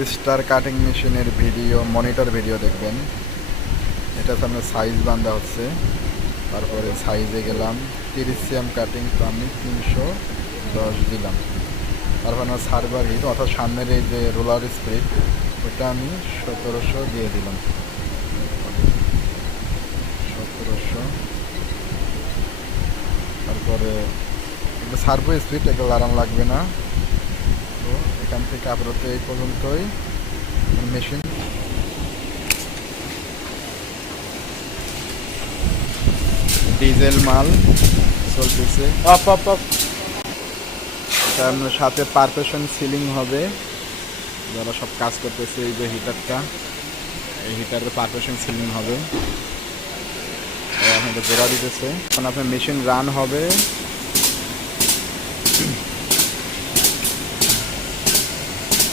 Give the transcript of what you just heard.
Star cutting মেশিনের video, monitor video দেখবেন। এটা সামনে সাইজ বান্ধা হচ্ছে, তারপরে সাইজে গেলাম 30 সিএম কাটিং, তো আমি 310 দিলাম। তারপর আমার সার্ভার হিট অর্থাৎ সামনের এই যে রোলার স্পিড, ওইটা আমি 1700 দিয়ে দিলাম। 1700। তারপরে এগুলো সার্ভো স্পিড, এগুলো আরাম লাগবে না। তো এখান থেকে আপাতত এই পর্যন্তই। মেশিন ডিজেল মাল চলতেছে। Of of of. তার সাথে পারফেকশন সিলিং হবে, যারা সব কাজ করতেছে। এই যে হিটারটা, এই হিটারের পারফেকশন সিলিং হবে। এখন এটা জোড়া দিতেছে, এখন আপনার মেশিন রান হবে।